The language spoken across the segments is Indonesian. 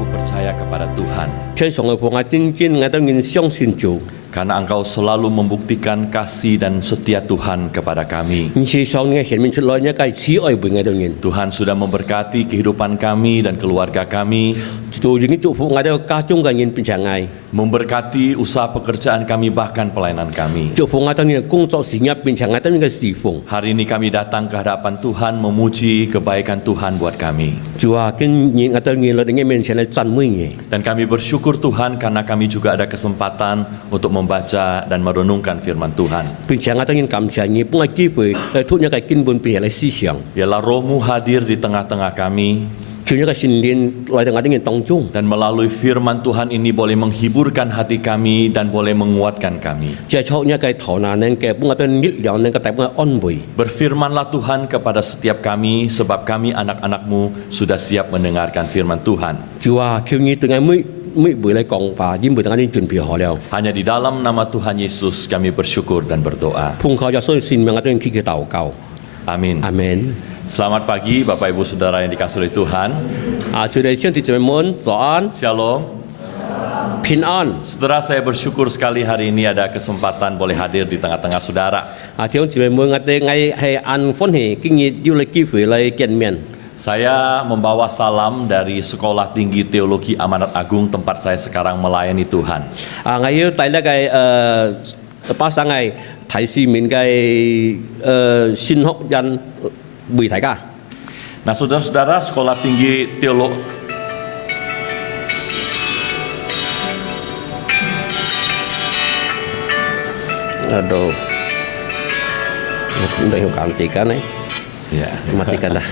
Aku percaya kepada Tuhan 天上嘅父，我真正我當然相信主。 karena Engkau selalu membuktikan kasih dan setia Tuhan kepada kami. 而事上嘅顯明出來，一個慈愛本嘅當然， Tuhan sudah memberkati kehidupan kami dan keluarga kami, 做已經祝福我哋家中嘅人變成愛， memberkati usaha pekerjaan kami bahkan pelayanan kami. 祝福我當然工作事業變成我當然嘅侍奉。 Hari ini kami datang ke hadapan Tuhan memuji kebaikan Tuhan buat kami. 主啊，今日我當然嚟到你面前嚟讚美你。 Dan kami bersyukur Tuhan karena kami juga ada kesempatan untuk membaca dan merenungkan firman Tuhan. 並且我當然感謝你，幫我機會嚟脱一個根本變嚟思想， Biarlah rohmu hadir di tengah-tengah kami 叫一個信念來到我哋嘅當中。 dan melalui firman Tuhan ini boleh menghiburkan hati kami dan boleh menguatkan kami. 借出一個頭腦能嘅，幫我哋力量能夠帶幫我安慰。 Berfirmanlah Tuhan kepada setiap kami sebab kami anak-anak-Mu sudah siap mendengarkan firman Tuhan. 主啊，求你對我每回嚟講話，因為等我哋準備好了。 Hanya di dalam nama Tuhan Yesus kami bersyukur dan berdoa. 奉靠耶穌嘅聖名，我哋祈禱禱告。 Amin. 阿門。 Selamat pagi Bapak Ibu Saudara yang dikasihi oleh Tuhan. 主的兄弟姐妹們，早安， Shalom. 平安。 Saudara, saya bersyukur sekali hari ini ada kesempatan boleh hadir di tengah-tengah saudara. 弟兄姊妹們，我哋係按歡喜，今日要嚟機會嚟見面。 Saya membawa salam dari Sekolah Tinggi Teologi Amanat Agung tempat saya sekarang melayani Tuhan. 我要帶呢個巴生係提示面嘅新學人為大家。 Nah, saudara-saudara, Sekolah Tinggi Teologi Aduh, untuk yang gantikan ya. matikan dah.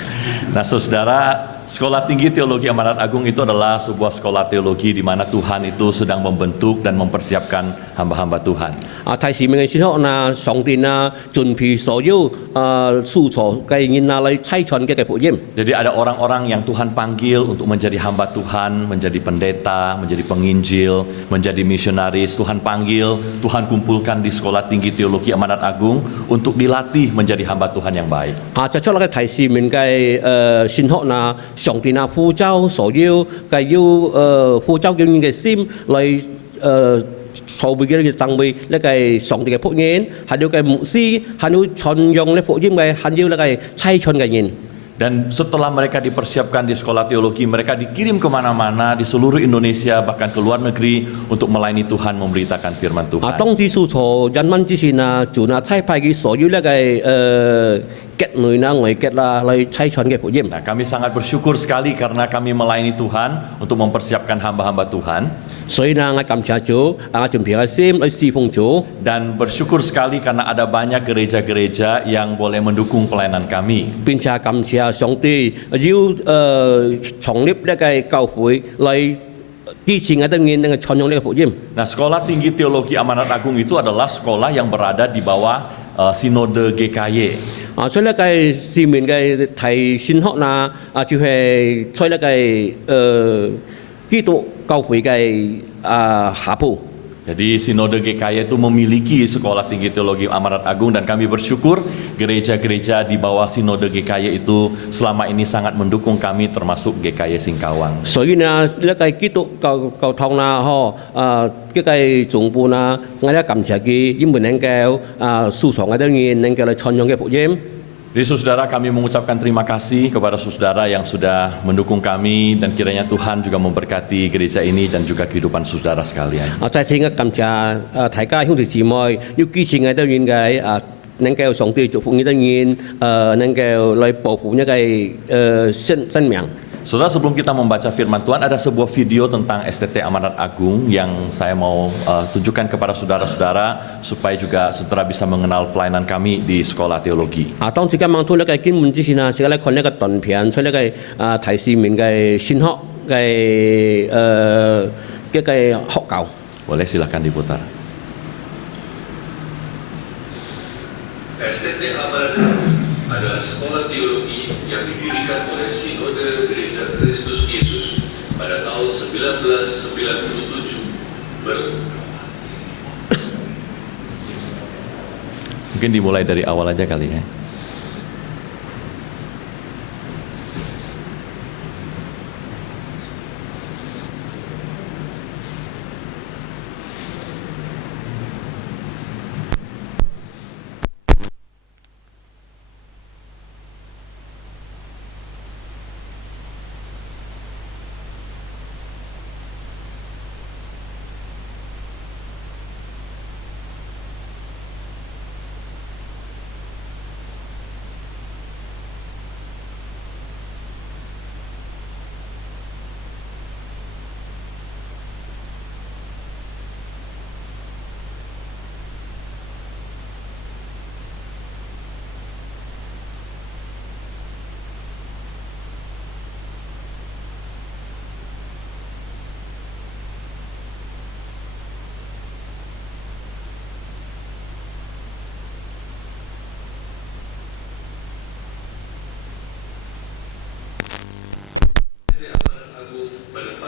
Nah, saudara, Sekolah Tinggi Teologi Amanat Agung itu adalah sebuah sekolah teologi di mana Tuhan itu sedang membentuk dan mempersiapkan hamba-hamba Tuhan. 提示面嘅新學嗱，上帝啊，準備所有素材嘅人啊嚟差傳嘅福音。 Jadi ada orang-orang yang Tuhan panggil untuk menjadi hamba Tuhan, menjadi pendeta, menjadi penginjil, menjadi misionaris. Tuhan panggil, Tuhan kumpulkan di Sekolah Tinggi Teologi Amanat Agung untuk dilatih menjadi hamba Tuhan yang baik. 就出嚟嘅提示面嘅新學嗱，上帝啊呼召所有嘅要呼召嘅人嘅心嚟所謂嘅讚美呢個係上帝嘅福音，係要嘅牧師，係要傳揚呢福音嘅，係要呢個係差傳嘅人。 Dan setelah mereka dipersiapkan di sekolah teologi, mereka dikirim kemana-mana di seluruh Indonesia, bahkan ke luar negeri untuk melayani Tuhan, memberitakan firman Tuhan. 當時素錯人民之前啊，做那差派嘅所有呢個結內啦、外結啦嚟差傳嘅福音。 Nah, kami sangat bersyukur sekali karena kami melayani Tuhan untuk mempersiapkan hamba-hamba Tuhan. 所以呢，我感謝主，我準備嘅心嚟侍奉主。 Dan bersyukur sekali karena ada banyak gereja-gereja yang boleh mendukung pelayanan kami. 並且感謝上帝要創立呢個教會嚟支持我哋人能夠傳揚呢個福音。 Nah, Sekolah Tinggi Teologi Amanat Agung itu adalah sekolah yang berada di bawah Sinode GKY. 所以呢個市面嘅提先學啦，就係所以呢個基督教會嘅下部。 Jadi Sinode GKY itu memiliki Sekolah Tinggi Teologi Amanat Agung dan kami bersyukur gereja-gereja di bawah Sinode GKY itu selama ini sangat mendukung kami termasuk GKY Singkawang. 所以呢，呢個基督教堂啦，呢個總部啦，我哋感謝佢，因為能夠輸送我哋人能夠嚟傳揚嘅福音。 Jadi saudara, kami mengucapkan terima kasih kepada saudara yang sudah mendukung kami dan kiranya Tuhan juga memberkati gereja ini dan juga kehidupan saudara sekalian. 再次嘅感謝大家兄弟姊妹，要支持我哋人嘅能夠上帝祝福我哋人，能夠嚟保護一個生命。 Saudara, sebelum kita membaca firman Tuhan, ada sebuah video tentang STT Amanat Agung yang saya mau tunjukkan kepada saudara-saudara supaya juga saudara bisa mengenal pelayanan kami di sekolah teologi. 當自己望到呢個經文之前啊，自己嚟看呢個短片，所以呢個提示面嘅先學嘅一個學教。 Boleh silakan diputar. STT Amanat Agung adalah sekolah teologi yang didirikan oleh Sinode Gereja Kristus Yesus pada tahun 1997. Mungkin dimulai dari awal aja kali ya.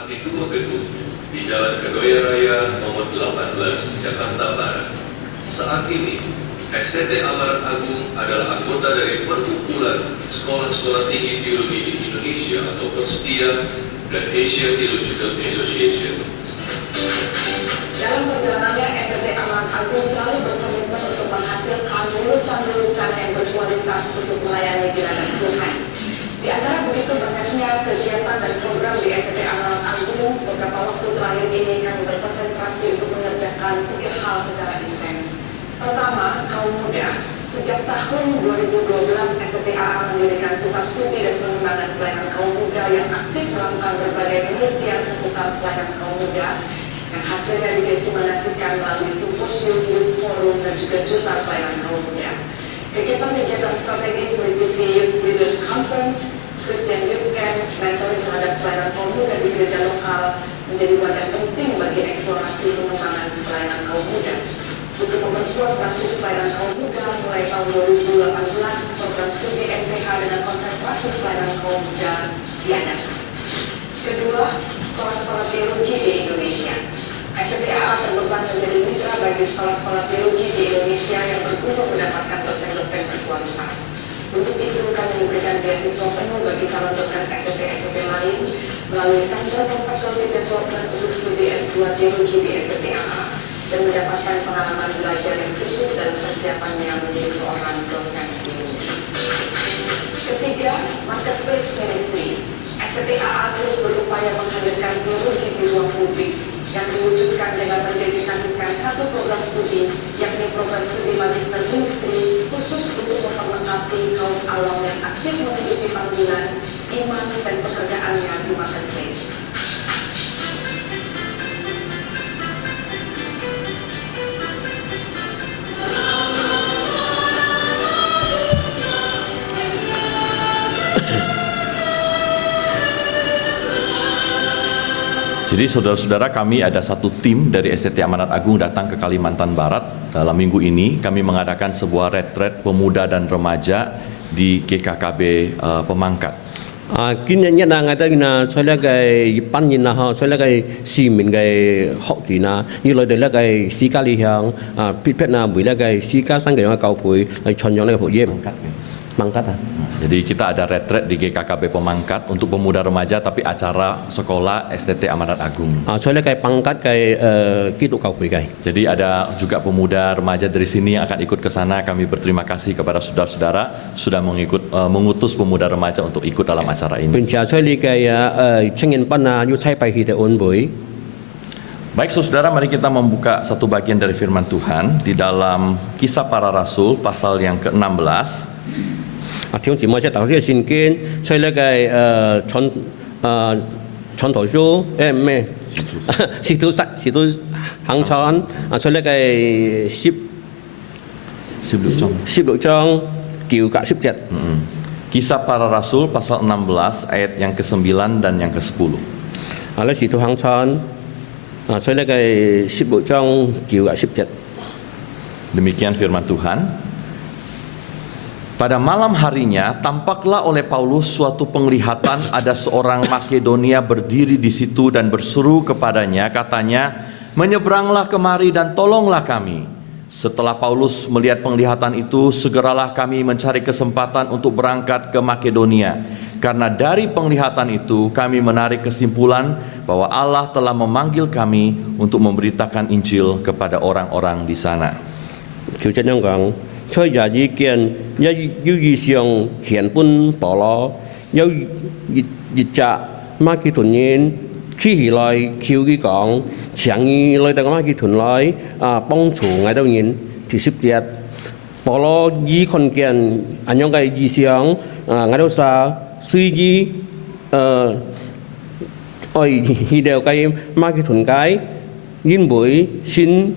Panti 2 Gedung di Jalan Kedoya Raya nomor 18 Jakarta Barat. Saat ini STT Amanat Agung adalah anggota dari perkumpulan Sekolah-Sekolah Tinggi Teologi di Indonesia atau Perstia dan Asia Theological Association. Dalam perjalanannya, STT Amanat Agung selalu berkomitmen untuk menghasilkan lulusan-lulusan yang berkualitas untuk melayani di hadapan Tuhan. Di antara begitu banyaknya kegiatan dan program di STT Amanat Agung, beberapa waktu terakhir ini kami berkonsentrasi untuk mengerjakan 3 hal secara intens. Pertama, kaum muda. Sejak tahun 2012, STTA mendirikan pusat studi dan pengembangan pelayanan kaum muda yang aktif melakukan berbagai penelitian seputar pelayanan kaum muda yang hasilnya didesimulasikan melalui simposium, youth forum, dan juga jurnal pelayanan kaum muda. Kegiatan-kegiatan strategis meliputi Youth Leaders Conference, Christian Youth Camp, mentoring terhadap pelayanan kaum muda di gereja lokal menjadi wadah penting bagi eksplorasi pengembangan pelayanan kaum muda. Untuk memperkuat basis pelayanan kaum muda, mulai tahun 2018, program studi MTH dengan konsentrasi pelayanan kaum muda diadakan. Kedua, sekolah-sekolah teologi di Indonesia. STTA terbeban menjadi mitra bagi sekolah-sekolah teologi di Indonesia yang berguna mendapatkan dosen-dosen berkualitas. Untuk itu, kami memberikan beasiswa penuh bagi calon dosen STT lain melalui Center for Faculty Development untuk studi S2 teologi di STTA dan mendapatkan pengalaman belajar yang khusus dalam persiapannya menjadi seorang dosen teologi. Ketiga, marketplace ministry. STTA terus berupaya menghadirkan teologi di ruang publik yang diwujudkan dengan mendedikasikan satu program studi, yakni program studi magister ministry khusus untuk memperlengkapi kaum awam yang aktif menghidupi panggilan, iman, dan pekerjaannya di marketplace. Jadi saudara-saudara, kami ada satu tim dari STT Amanat Agung datang ke Kalimantan Barat. Dalam minggu ini kami mengadakan sebuah retret pemuda dan remaja di GKKB Pemangkat. 今日一啊，我哋呢，在呢個班員啊，嗬，在呢個市民嘅學員啊，要嚟到呢個私家理想啊，必必啊，為呢個私家生嘅樣嘅教會嚟傳揚呢個福音。Mangkat啊。 Jadi kita ada retret di GKKB Pemangkat untuk pemuda remaja, tapi acara sekolah STT Amanat Agung. 啊，在呢個Pangkat嘅基督教會嘅。 Jadi ada juga pemuda remaja dari sini yang akan ikut ke sana. Kami berterima kasih kepada saudara-saudara sudah mengutus pemuda remaja untuk ikut dalam acara ini. 並且在呢個青年班啊，要差派佢哋安會。 Baik saudara, mari kita membuka satu bagian dari firman Tuhan di dalam Kisah Para Rasul pasal yang ke-16. 啊，弟兄姊妹，即係頭先嘅聖經，所以呢個傳道書咩？使徒行傳啊，所以呢個16章9ke 17。 Kisah Para Rasul pasal 16 ayat yang ke-9 dan yang ke-10. 啊，呢使徒行傳啊，所以呢個16章9ke 17。 Demikian firman Tuhan. Pada malam harinya, tampaklah oleh Paulus suatu penglihatan, ada seorang Makedonia berdiri di situ dan berseru kepadanya, katanya, "Menyeberanglah kemari dan tolonglah kami." Setelah Paulus melihat penglihatan itu, segeralah kami mencari kesempatan untuk berangkat ke Makedonia. Karena dari penglihatan itu, kami menarik kesimpulan bahwa Allah telah memanggil kami untuk memberitakan Injil kepada orang-orang di sana. 佢這樣講。 所以也已見一要以上獻本保羅，有熱責馬其頓人起起來，求佢講，請意來到馬其頓來啊，幫助我哋人第10節。保羅以看見安樣嘅異象啊，我哋話隨意愛去到嘅馬其頓街，因為先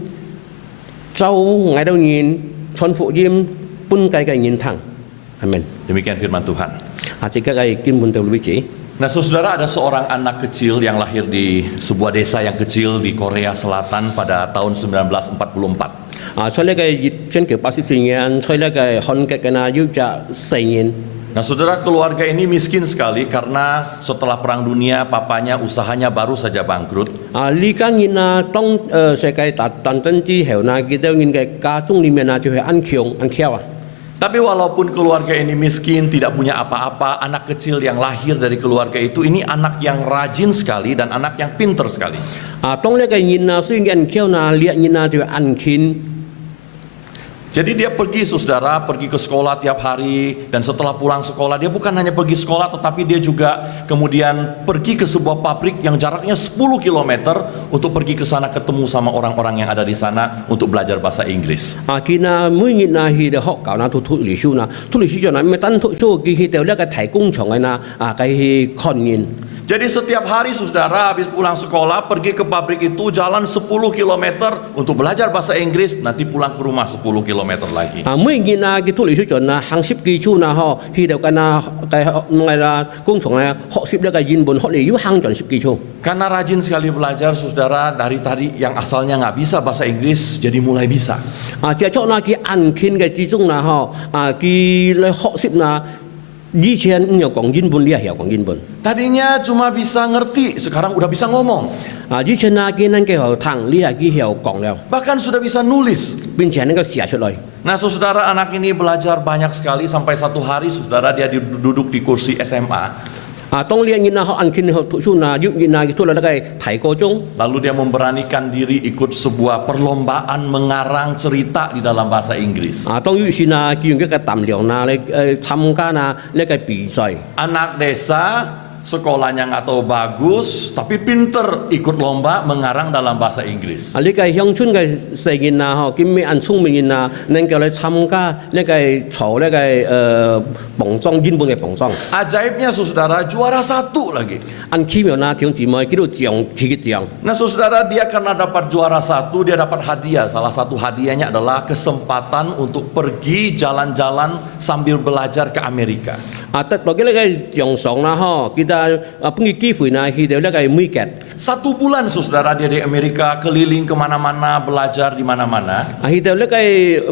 走我哋人。 傳福音本該嘅人堂，amin. Demikian firman Tuhan. Jika kayak kimun teologi. Nah, saudara, ada seorang anak kecil yang lahir di sebuah desa yang kecil di Korea Selatan pada tahun 1944. 所以呢個1984年，所以呢個韓國嘅呢要就4年。Nah, saudara, keluarga ini miskin sekali karena setelah Perang Dunia papanya usahanya baru saja bangkrut. 呢間人啊，當世界大戰爭之後呢，佢哋人嘅家中裡面啊，就係安強啊。 Tapi walaupun keluarga ini miskin, tidak punya apa-apa, anak kecil yang lahir dari keluarga itu, ini anak yang rajin sekali dan anak yang pinter sekali. 當呢個人啊，雖然安強啊，呢人啊就係安勤。 Jadi dia pergi, saudara, pergi ke sekolah tiap hari, dan setelah pulang sekolah dia bukan hanya pergi sekolah, tetapi dia juga kemudian pergi ke sebuah pabrik yang jaraknya 10 km untuk pergi ke sana ketemu sama orang-orang yang ada di sana untuk belajar bahasa Inggris. 佢啊每年啊去到學校那讀歷史那，讀歷史就那咪單讀書，佢去到呢個提工廠嘅那佢去看人。 Jadi setiap hari saudara habis pulang sekolah pergi ke pabrik itu jalan 10 km untuk belajar bahasa Inggris, nanti pulang ke rumah 10 km lagi. 每年啊佢讀歷史就那行10幾處那嗬，去到嘅那嘅啦工廠咧學習呢個英文學嚟要行盡10幾處。 Karena rajin sekali belajar, saudara, dari tadi yang asalnya nggak bisa bahasa Inggris jadi mulai bisa. 接觸那佢安勤嘅之中那嗬，佢嚟學習那以前唔有講英文，呢係有講英文。 Tadinya cuma bisa ngerti, sekarang udah bisa ngomong. 以前啊佢能夠學聽，呢係佢有講了， Bahkan sudah bisa nulis. 並且能夠寫出來。 Nah, saudara, anak ini belajar banyak sekali sampai satu hari, saudara, dia duduk di kursi SMA. 當呢人啊學安勤學讀書那，要人啊佢出來呢個提個鐘。 Lalu dia memberanikan diri ikut sebuah perlombaan mengarang cerita di dalam bahasa Inggris. 當於是啊，佢用一個膽量啊嚟參加啊呢個比賽。 Anak desa, sekolahnya nggak tahu bagus, tapi pinter ikut lomba mengarang dalam bahasa Inggris. 呢個鄉村嘅成員啊，嗬，佢咩人聰明人啊，能夠嚟參加呢個籌呢個磅裝英文嘅磅裝。 Ajaibnya, saudara, juara 1 lagi. 按奇妙啊，弟兄姊妹，佢都獎提嘅獎。 Nah, saudara, dia karena dapat juara 1, dia dapat hadiah. Salah satu hadiahnya adalah kesempatan untuk pergi jalan-jalan sambil belajar ke Amerika. 得到嘅呢個獎賞啦，嗬，佢本嘅機會呢，去到呢個美國。 1 bulan, saudara, dia di Amerika keliling kemana-mana, belajar di mana-mana. 去到呢個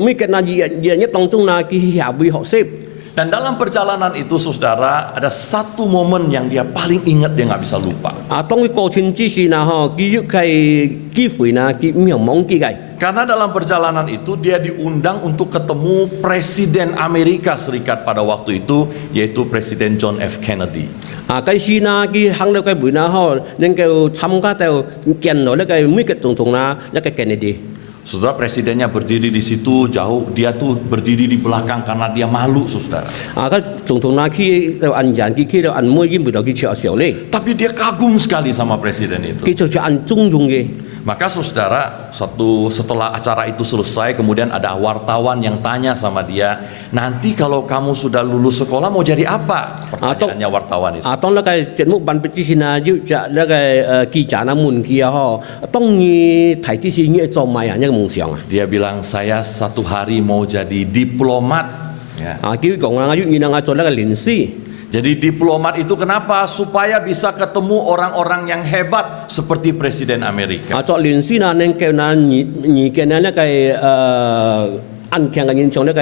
美國呢，日當中呢，佢學會學習。 Dan dalam perjalanan itu, saudara, ada satu momen yang dia paling ingat, dia nggak bisa lupa. 當佢過程之時呢，嗬，佢要係機會呢，佢唔用忘記嘅。 Karena dalam perjalanan itu dia diundang untuk ketemu Presiden Amerika Serikat pada waktu itu, yaitu Presiden John F. Kennedy. 嗰時呢，佢行到個會呢，嗬，能夠參加到見到呢個美國總統呢，一個 Kennedy。 Saudara, presidennya berdiri di situ jauh, dia tuh berdiri di belakang karena dia malu, saudara. 個總統呢，佢就按人，佢就按每件回到佢朝時候咧， Tapi dia kagum sekali sama presiden itu. 佢就按中用嘅。 Maka saudara, setelah acara itu selesai, kemudian ada wartawan yang tanya sama dia, nanti kalau kamu sudah lulus sekolah mau jadi apa? Pertanyaannya wartawan itu. 當呢個節目辦之前啊，要就呢個記者呢問佢啊，嗬，當你提之前要做乜嘢一個夢想啊？ Dia bilang, saya satu hari mau jadi diplomat. Ya. 佢講啊，要然後做呢個領事。 Jadi diplomat itu kenapa? Supaya bisa ketemu orang-orang yang hebat seperti Presiden Amerika. 做領事呢，能夠呢見呢個安強嘅印象呢個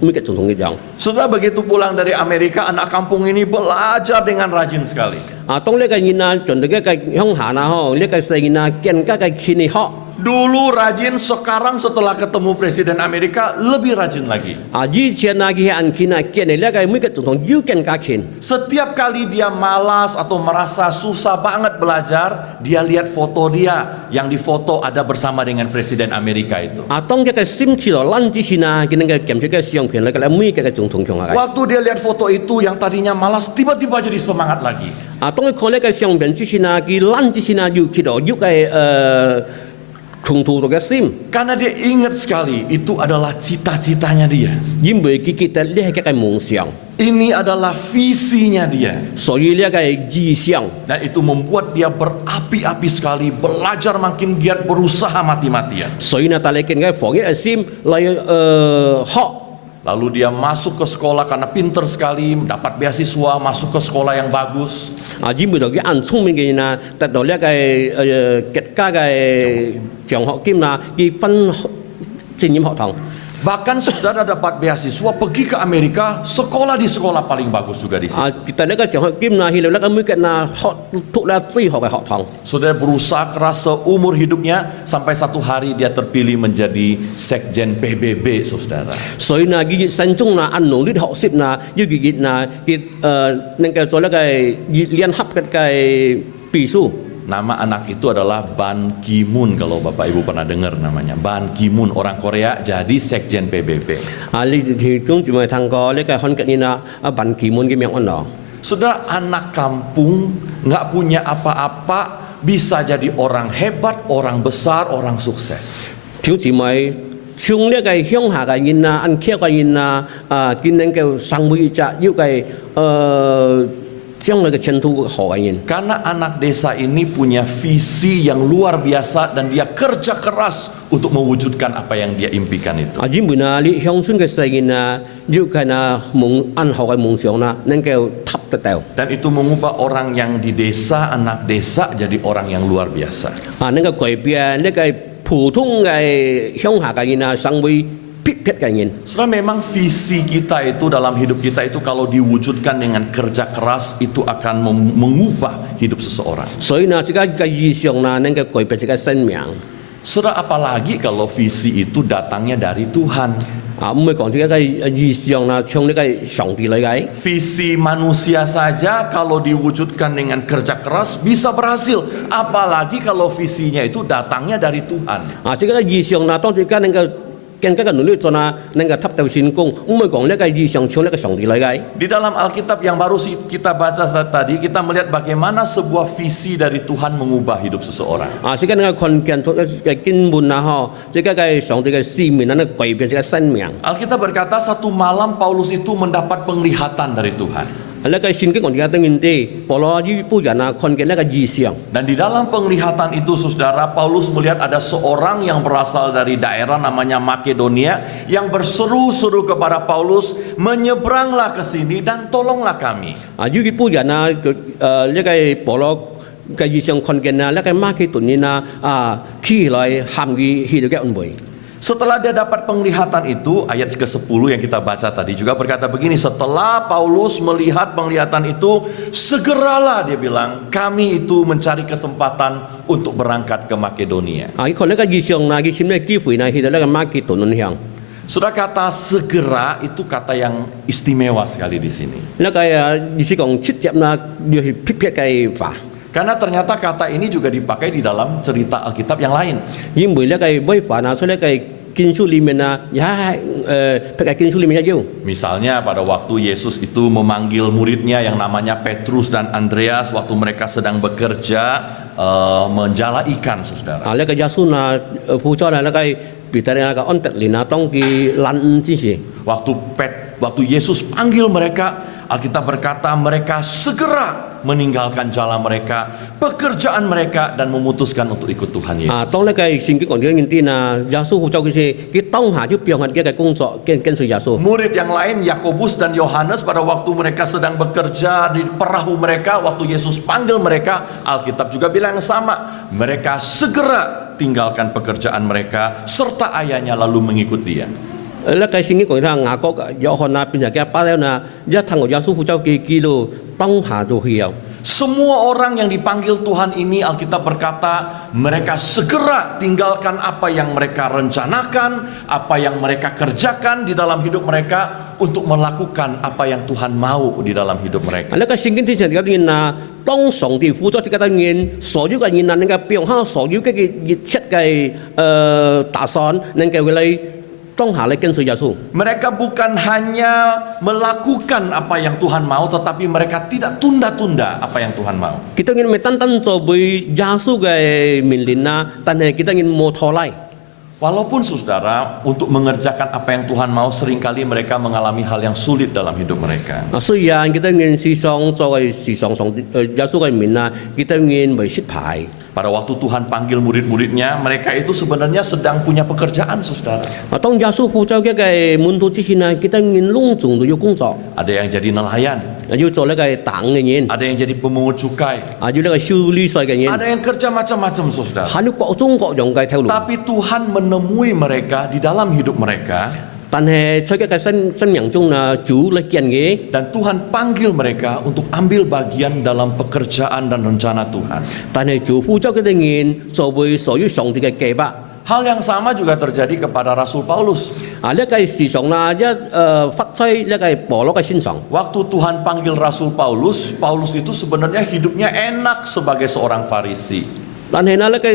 美國總統嘅樣。 Setelah begitu pulang dari Amerika, anak kampung ini belajar dengan rajin sekali. 當呢個人啊，盡到一個鄉下啊，嗬，呢個成員啊，更加嘅勤力學。 Dulu rajin, sekarang setelah ketemu Presiden Amerika lebih rajin lagi. 以前啊，佢安勤啊，見嚟呢個美國總統要更加勤。 Setiap kali dia malas atau merasa susah banget belajar, dia lihat foto dia yang difoto ada bersama dengan Presiden Amerika itu. 當一個心跳落撚之前啊，佢能夠檢出個相片嚟個美國嘅總統強啊。 Waktu dia lihat foto itu yang tadinya malas, tiba-tiba jadi semangat lagi. 當佢看呢個相片之前啊，佢撚之前啊，要佢到要個衝突到嘅心， Karena dia ingat sekali, itu adalah cita-citanya dia. 因為佢記得呢係一個夢想， Ini adalah visinya dia. 所以呢一個意向， Dan itu membuat dia berapi-api sekali, belajar makin giat, berusaha mati-matian. 所以呢，帶嚟嘅防疫嘅心嚟學。 Lalu dia masuk ke sekolah karena pinter sekali, dapat beasiswa, masuk ke sekolah yang bagus. 因為到佢按聰明嘅人啊，得到呢一個國家嘅獎學金啊，佢分正業學堂。Bahkan saudara dapat beasiswa pergi ke Amerika, sekolah di sekolah paling bagus juga di situ. kita呢個就學兼那去了那個每個那學讀了最好嘅學堂。 Saudara berusaha keras seumur hidupnya sampai satu hari dia terpilih menjadi sekjen PBB, saudara. 所以呢，佢心中呢，按努力學習呢，要佢呢，佢能夠做那個聯合嘅秘書。 Nama anak itu adalah Ban Ki-moon, kalau Bapak Ibu pernah dengar namanya. Ban Ki-moon, orang Korea, jadi sekjen PBB. 你其中就咪聽過呢個韓國人文奇門嘅名安咯。 Saudara, anak kampung nggak punya apa-apa bisa jadi orang hebat, orang besar, orang sukses. 條姊妹從呢個鄉下嘅人啊，按橋嘅人啊，見能夠生活一隻要嘅將來嘅前途好嘅人。 Karena anak desa ini punya visi yang luar biasa dan dia kerja keras untuk mewujudkan apa yang dia impikan itu. 啊，因為呢，你鄉村嘅世人啊，要嘅呢按好嘅夢想呢，能夠達得到。 Dan itu mengubah orang yang di desa, anak desa jadi orang yang luar biasa. 啊，能夠改變呢個普通嘅鄉下嘅人啊，成為必嘅人。 Saudara, memang visi kita itu dalam hidup kita itu kalau diwujudkan dengan kerja keras itu akan mengubah hidup seseorang. 所以呢，這個嘅意向呢，能夠改變這個生命。 Saudara, apalagi kalau visi itu datangnya dari Tuhan. 啊，唔係講這個意向呢，從呢個上帝嚟嘅。 Visi manusia saja kalau diwujudkan dengan kerja keras bisa berhasil. Apalagi kalau visinya itu datangnya dari Tuhan. 啊，這個意向呢，當這個能夠更加嘅努力做呢，能夠達到成功，唔係講呢個意向從呢個上帝嚟嘅。 Di dalam Alkitab yang baru kita baca tadi, kita melihat bagaimana sebuah visi dari Tuhan mengubah hidup seseorang. 啊，這個呢個看見嘅經文啊，嗬，這個嘅上帝嘅使命呢，改變這個生命。 Alkitab berkata satu malam Paulus itu mendapat penglihatan dari Tuhan. 呢個聖經講嘅當然啲，保羅與夫人啊，看見呢個意象。 Dan di dalam penglihatan itu, saudara, Paulus melihat ada seorang yang berasal dari daerah namanya Makedonia yang berseru-seru kepada Paulus, menyeberanglah ke sini dan tolonglah kami. 啊，與夫人啊，呢個保羅嘅意象看見啊，呢個馬其頓人啊，起來喊佢去到嘅安慰。 Setelah dia dapat penglihatan itu, ayat ke-10 yang kita baca tadi juga berkata begini, setelah Paulus melihat penglihatan itu, segeralah dia bilang, kami itu mencari kesempatan untuk berangkat ke Makedonia. 啊，佢看呢個意象啊，佢簽呢個機會呢，去到呢個馬其頓人向。 Sudah kata segera itu kata yang istimewa sekali di sini. 呢個意思講直接呢，要去撇撇嘅話。 Karena ternyata kata ini juga dipakai di dalam cerita Alkitab yang lain. 因為呢個規範啊，所以呢個經書裡面啊，也係撇喺經書裡面一樣。 Misalnya pada waktu Yesus itu memanggil muridnya yang namanya Petrus dan Andreas waktu mereka sedang bekerja menjala ikan, saudara. 啊，呢個耶穌啊，呼召呢個彼得呢個安德烈啊，當佢攔午之時。 Waktu Yesus panggil mereka, Alkitab berkata mereka segera meninggalkan jala mereka, pekerjaan mereka dan memutuskan untuk ikut Tuhan Yesus. 啊，當呢個聖經講啲嘢啲啊，耶穌呼召佢時，佢當下就表現佢嘅工作，跟隨耶穌。 Murid yang lain, Yakobus dan Yohanes, pada waktu mereka sedang bekerja di perahu mereka, waktu Yesus panggil mereka, Alkitab juga bilang yang sama. Mereka segera tinggalkan pekerjaan mereka serta ayahnya lalu mengikut dia. 呢個聖經講睇雅各、約翰啊，變成嘅巴了呢，一聽過耶穌呼召佢，佢就當下就去了。 Semua orang yang dipanggil Tuhan ini, Alkitab berkata mereka segera tinggalkan apa yang mereka rencanakan, apa yang mereka kerjakan di dalam hidup mereka untuk melakukan apa yang Tuhan mau di dalam hidup mereka. 呢個聖經之前嘅人啊，當上帝呼召這個人，所有嘅人啊，能夠表現所有嘅熱切嘅打算，能夠嚟當下嚟跟隨耶穌。 Mereka bukan hanya melakukan apa yang Tuhan mau, tetapi mereka tidak tunda-tunda apa yang Tuhan mau. Kita ingin mentantan coba Yesus嘅命令啊，但係kita ingin冇拖拉。 Walaupun saudara, untuk mengerjakan apa yang Tuhan mau, seringkali mereka mengalami hal yang sulit dalam hidup mereka. 啊，雖然kita ingin時常作為時常上耶穌嘅面啊，kita ingin為失敗。 Pada waktu Tuhan panggil murid-muridnya, mereka itu sebenarnya sedang punya pekerjaan, saudara. 啊，當耶穌呼召嘅門徒之前啊，kita ingin隆重地要工作， Ada yang jadi nelayan, 要做呢個黨嘅人， ada yang jadi pemungut cukai, 啊，要呢個收利稅嘅人， ada yang kerja macam-macam, saudara. 還有各種各樣嘅條路。 Tapi Tuhan menemui mereka di dalam hidup mereka. 但係在嘅生命中呢，主嚟見嘅， Dan Tuhan panggil mereka untuk ambil bagian dalam pekerjaan dan rencana Tuhan. 但係主呼召佢哋人做為所有上帝嘅計劃。 Hal yang sama juga terjadi kepada Rasul Paulus. 呢個時常啦，發揮呢個保羅嘅身上。 Waktu Tuhan panggil Rasul Paulus, Paulus itu sebenarnya hidupnya enak sebagai seorang Farisi. 但係呢個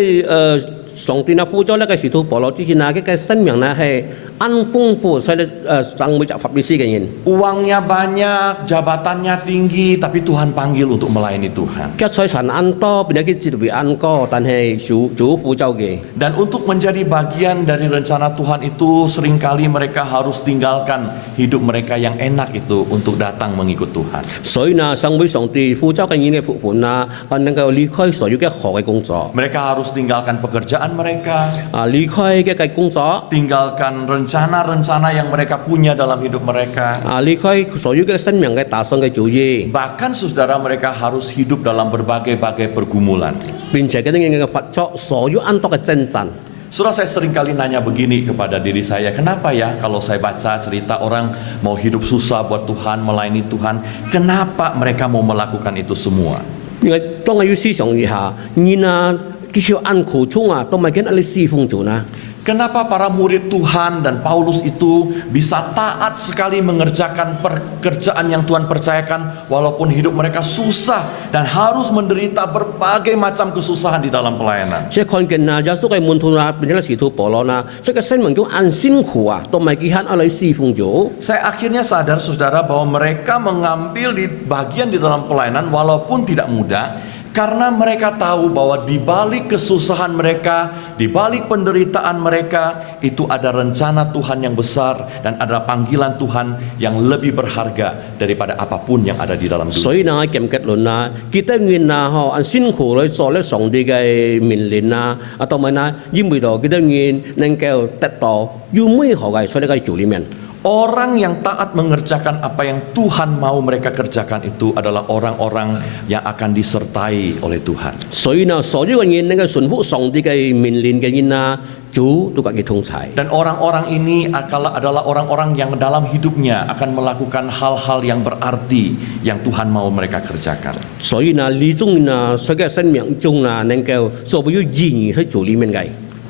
上帝呢呼召呢個使徒保羅之前呢，嘅生命呢係安豐富，所以成為法利賽嘅人。 Uangnya banyak, jabatannya tinggi, tapi Tuhan panggil untuk melayani Tuhan. 嘅財產安多，變咗佢職位安高，但係主呼召嘅。 Dan untuk menjadi bagian dari rencana Tuhan itu seringkali mereka harus tinggalkan hidup mereka yang enak itu untuk datang mengikut Tuhan. 所以呢，成為上帝呼召嘅人嘅部分呢，能夠離開所有嘅好嘅工作， Mereka harus tinggalkan pekerjaan mereka, 離開嘅工作， tinggalkan rencana-rencana yang mereka punya dalam hidup mereka. 離開所有嘅生命嘅打算嘅主意， Bahkan saudara mereka harus hidup dalam berbagai-bagai pergumulan. 並且嘅人嘅發作所有安多嘅掙扎。 Saudara, saya seringkali nanya begini kepada diri saya, kenapa ya kalau saya baca cerita orang mau hidup susah buat Tuhan, melayani Tuhan, kenapa mereka mau melakukan itu semua? 因為當我要思想一下，人啊，佢要按苦衷啊，都唔係緊你侍奉主呢。 Kenapa para murid Tuhan dan Paulus itu bisa taat sekali mengerjakan pekerjaan yang Tuhan percayakan walaupun hidup mereka susah dan harus menderita berbagai macam kesusahan di dalam pelayanan. 即係看見啊，耶穌嘅門徒啊，變咗使徒保羅啊，即係生命中按辛苦啊，都唔係幾肯嚟侍奉主。 Saya akhirnya sadar saudara bahwa mereka mengambil bagian di dalam pelayanan walaupun tidak mudah. Karena mereka tahu bahwa di balik kesusahan mereka, di balik penderitaan mereka, itu ada rencana Tuhan yang besar dan ada panggilan Tuhan yang lebih berharga daripada apapun yang ada di dalam 所 dunia. 以呢，結結論啊，記得人啊，嗬，按辛苦嚟做咧上帝嘅命令啊，同埋呢，因為到記得人能夠得到要咩好嘅，所以呢個主裏面。 Orang yang taat mengerjakan apa yang Tuhan mau mereka kerjakan itu adalah orang-orang yang akan disertai oleh Tuhan. 所以呢，所有嘅人能夠順服上帝嘅命令嘅人啊，主都給佢通才。 Dan orang-orang ini adalah orang-orang yang dalam hidupnya akan melakukan hal-hal yang berarti yang Tuhan mau mereka kerjakan. 所以呢，呢種呢，所嘅生命中呢，能夠做不要意義喺主裏面嘅。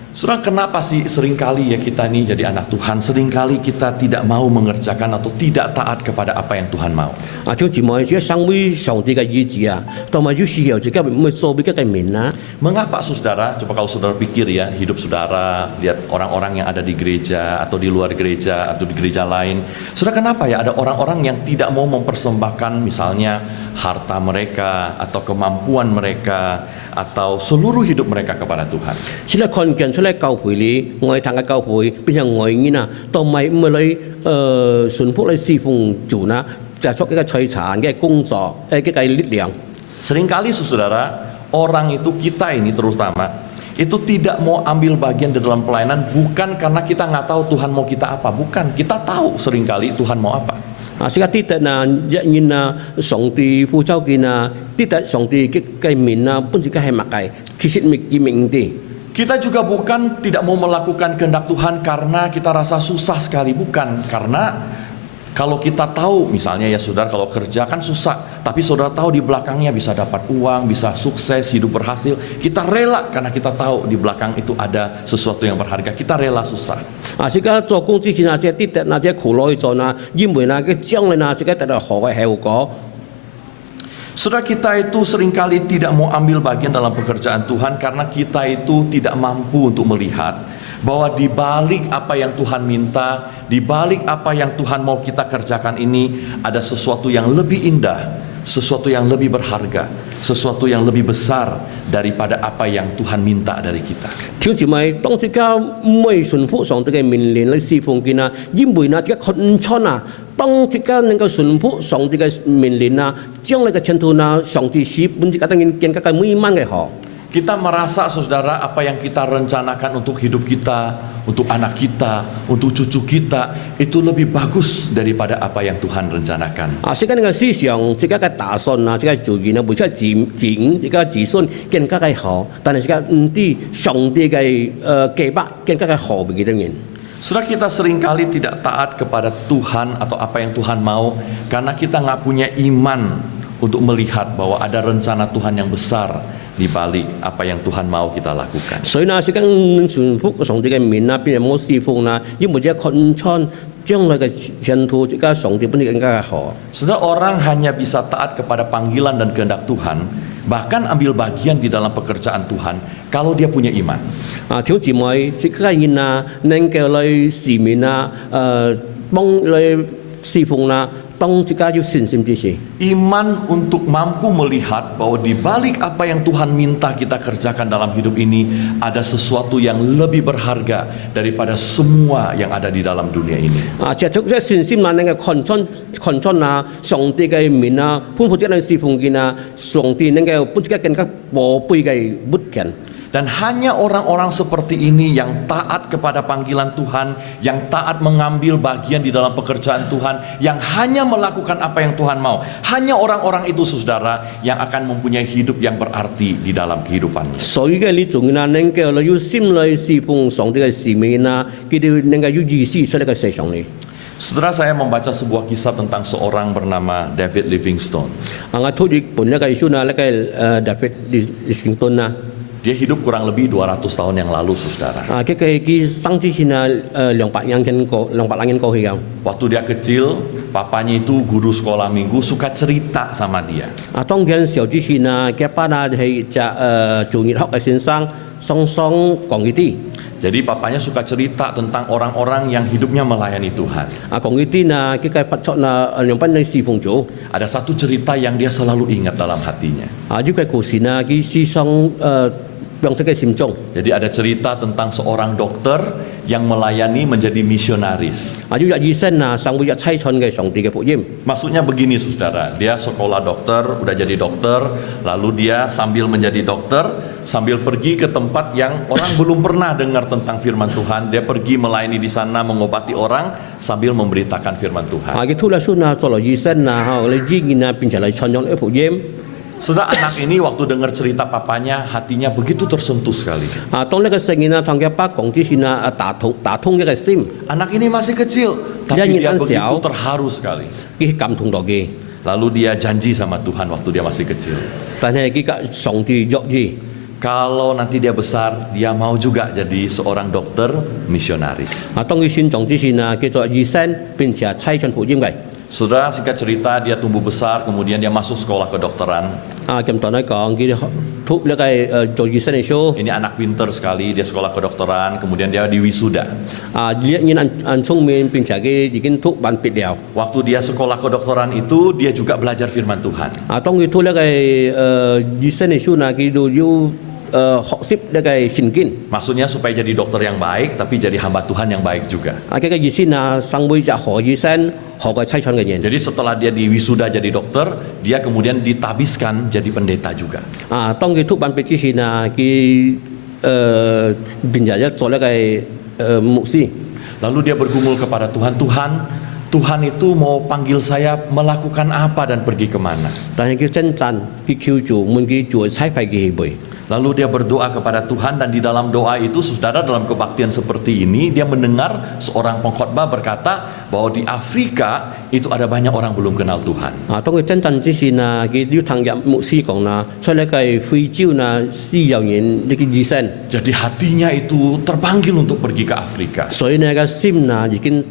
Saudara, kenapa sih seringkali ya kita ini jadi anak Tuhan, seringkali kita tidak mau mengerjakan atau tidak taat kepada apa yang Tuhan mau? 啊，弟兄姊妹，只成為上帝嘅意志啊，同埋要需要自己唔會做俾嘅面啊。 Mengapa saudara, coba kalau saudara pikir ya, hidup saudara, lihat orang-orang yang ada di gereja atau di luar gereja atau di gereja lain. Saudara, kenapa ya ada orang-orang yang tidak mau mempersembahkan misalnya harta mereka atau kemampuan mereka atau seluruh hidup mereka kepada Tuhan? 只係看見出嚟教會裏外堂嘅教會，變成外人啊，同埋唔係嚟順服嚟侍奉主呢，就作一個財產嘅工作，嘅力量。 Seringkali saudara, orang itu kita ini terutama itu tidak mau ambil bagian di dalam pelayanan bukan karena kita nggak tahu Tuhan mau kita apa, bukan, kita tahu seringkali Tuhan mau apa. 啊，而家啲得啊，一人啊，上帝呼召見啊，啲得上帝嘅面啊，本身嘅係乜嘅，其實未明啲。 Kita juga bukan tidak mau melakukan kehendak Tuhan karena kita rasa susah sekali, bukan, karena kalau kita tahu misalnya ya saudara, kalau kerja kan susah, tapi saudara tahu di belakangnya bisa dapat uang, bisa sukses, hidup berhasil, kita rela karena kita tahu di belakang itu ada sesuatu yang berharga, kita rela susah. 啊，而家做工之前啊，即係啲得嗱，即係苦耐做嗱，因為嗱，佢將來嗱，即係得到好嘅效果。 Saudara, kita itu seringkali tidak mau ambil bagian dalam pekerjaan Tuhan karena kita itu tidak mampu untuk melihat bahwa di balik apa yang Tuhan minta, di balik apa yang Tuhan mau kita kerjakan ini ada sesuatu yang lebih indah, sesuatu yang lebih berharga, sesuatu yang lebih besar daripada apa yang Tuhan minta dari kita. 弟兄姊妹，當即刻唔係順服上帝嘅命令嚟侍奉見啊，因為嗱，即刻看出啊，當即刻能夠順服上帝嘅命令啊，將來嘅前途啊，上帝是本即刻當然更加美滿嘅好。 Kita merasa saudara apa yang kita rencanakan untuk hidup kita, untuk anak kita, untuk cucu kita itu lebih bagus daripada apa yang Tuhan rencanakan. 啊，而家呢個思想，即刻嘅打算啊，即刻做見啊，每出錢，即刻自信更加嘅好，但係而家唔啲上帝嘅計劃更加嘅好俾幾多人。Saudara, kita seringkali tidak taat kepada Tuhan atau apa yang Tuhan mau karena kita nggak punya iman untuk melihat bahwa ada rencana Tuhan yang besar di balik apa yang Tuhan mau kita lakukan. 所以呢，是跟順服上帝嘅面啊，邊有冇侍奉啊，要冇只擴張將來嘅前途，即係上帝本嚟更加好。 Saudara, orang hanya bisa taat kepada panggilan dan kehendak Tuhan, bahkan ambil bagian di dalam pekerjaan Tuhan kalau dia punya iman. 啊，條姊妹即係人啊，能夠來侍面啊，幫來侍奉啊，當即係要信心之事。 Iman untuk mampu melihat bahwa di balik apa yang Tuhan minta kita kerjakan dalam hidup ini ada sesuatu yang lebih berharga daripada semua yang ada di dalam dunia ini. 啊，即係信心啊，能夠擴張啊，上帝嘅面啊，潘普即係侍奉見啊，上帝能夠本即係更加寶貝嘅物件。 Dan hanya orang-orang seperti ini yang taat kepada panggilan Tuhan, yang taat mengambil bagian di dalam pekerjaan Tuhan, yang hanya melakukan apa yang Tuhan mau. Hanya orang-orang itu, saudara, yang akan mempunyai hidup yang berarti di dalam kehidupannya. 所以嘅呢種啊，能夠來要心來侍奉上帝嘅使命啊，佢哋能夠要意思出嚟嘅世上嚟。 Saudara, saya membaca sebuah kisah tentang seorang bernama David Livingstone. 啊，我睇住本一個書啊，呢個David Livingstone啊。 Dia hidup kurang lebih 200 tahun yang lalu, saudara. 啊，佢生之前啊，200年過去啊。 Waktu dia kecil, papanya itu guru sekolah minggu suka cerita sama dia. 啊，當佢小之前啊，佢爸啊係隻做熱學嘅先生，雙講呢啲。 Jadi papanya suka cerita tentang orang-orang yang hidupnya melayani Tuhan. 啊，講呢啲啊，佢嘅不錯啊，兩班嘅侍奉組。 Ada satu cerita yang dia selalu ingat dalam hatinya. 啊，呢個故事啊，佢思想讓佢嘅心中。 Jadi ada cerita tentang seorang dokter yang melayani menjadi misionaris. 啊，要入醫生啊，上會入差傳嘅上帝嘅福音。 Maksudnya begini, saudara, dia sekolah dokter, udah jadi dokter, lalu dia sambil menjadi dokter, sambil pergi ke tempat yang orang belum pernah dengar tentang firman Tuhan, dia pergi melayani di sana, mengobati orang sambil memberitakan firman Tuhan. 啊，佢突然間啊，做咗醫生啊，嚟醫院啊，並且嚟傳揚呢福音。 Saudara, anak ini waktu dengar cerita papanya, hatinya begitu tersentuh sekali. 啊，當呢個聖言啊，同佢爸講之前啊，打通一個心， Anak ini masih kecil, tapi Dia dia ingin begitu ansiau. terharu sekali. 佢感動到佢， Lalu dia janji sama Tuhan waktu dia masih kecil. 但係佢嘅上帝約意。 Kalau nanti dia besar, dia mau juga jadi seorang dokter misionaris. 啊，當佢選中之前啊，佢做醫生並且差傳福音嘅。 Saudara, singkat cerita, dia tumbuh besar, kemudian dia masuk sekolah kedokteran. 啊，咁當嚟講，佢讀呢個做醫生嘅時候， Ini anak pinter sekali, dia sekolah kedokteran, kemudian dia diwisuda. 啊，呢人聰明並且佢已經讀完畢了。 Waktu dia sekolah kedokteran itu, dia juga belajar firman Tuhan. 啊，當佢讀呢個醫生嘅時候呢，佢都要學習呢個聖經。 Maksudnya supaya jadi dokter yang baik, tapi jadi hamba Tuhan yang baik juga. 啊，佢嘅意思啊，上會就學醫生，學個差傳嘅人。 Jadi setelah dia diwisuda jadi dokter, dia kemudian ditabiskan jadi pendeta juga. 啊，當佢讀完畢之前啊，佢並且一做呢個牧師。 Lalu dia bergumul kepada Tuhan, Tuhan itu mau panggil saya melakukan apa dan pergi kemana. 但係佢真正佢求助，問佢做差派嘅會。 Lalu dia berdoa kepada Tuhan dan di dalam doa itu, saudara, dalam kebaktian seperti ini, dia mendengar seorang pengkhotbah berkata bahwa di Afrika itu ada banyak orang belum kenal Tuhan. 啊，當佢真正之前啊，佢要聽入牧師講啦，出嚟嘅非洲啊，私有人呢個醫生， Jadi hatinya itu terpanggil untuk pergi ke Afrika. 所以呢個心啊已經